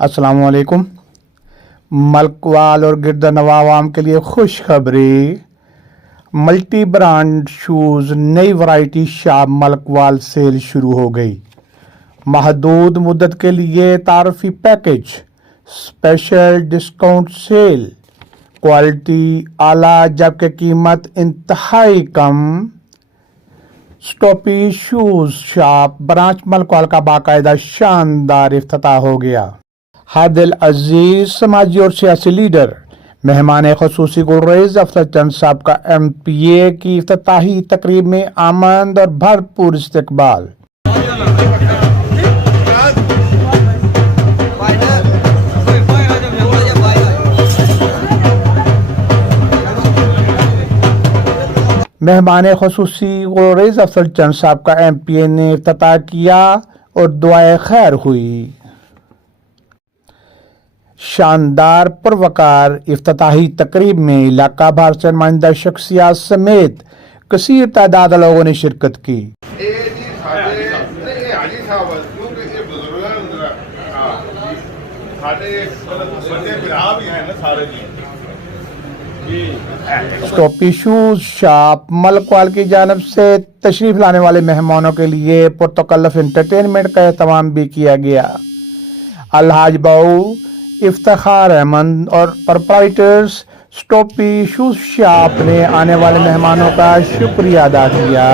अस्सलाम वालेकुम। मलकवाल और गिरदनवा आवाम के लिए खुशखबरी। मल्टी ब्रांड शूज़ नई वैरायटी शाप मलकवाल सेल शुरू हो गई। महदूद मुद्दत के लिए तारफ़ी पैकेज, स्पेशल डिस्काउंट सेल, क्वालिटी आला जबकि कीमत इंतहाई कम। स्टॉपी शूज़ शॉप ब्रांच मलकवाल का बाकायदा शानदार इफ्तिताह हो गया। हर दिल अजीज समाजी और सियासी लीडर मेहमान खसूसी गुलरेज अफसर चंद साहब का MPA की इफ्तिताही तकरीब में आमद और भरपूर इस्तकबाल। मेहमान खसूसी गुलरेज अफसर चंद साहब का MPA ने इफ्तिताह किया और दुआए खैर हुई। शानदार पुरवकार इफ्तिताही तकरीब में इलाका भर से नुमाइंदा शख्सियात समेत कसीर तादाद लोगों ने शिरकत की। स्टॉपी शूज शॉप मलकवाल की जानब से तशरीफ लाने वाले मेहमानों के लिए पुरतकल्लफ एंटरटेनमेंट का एहतमाम भी किया गया। अलहाज बाऊ इफ्तिखार अहमद और प्रोप्राइटर्स स्टॉपी शूज शॉप ने आने वाले मेहमानों का शुक्रिया अदा किया।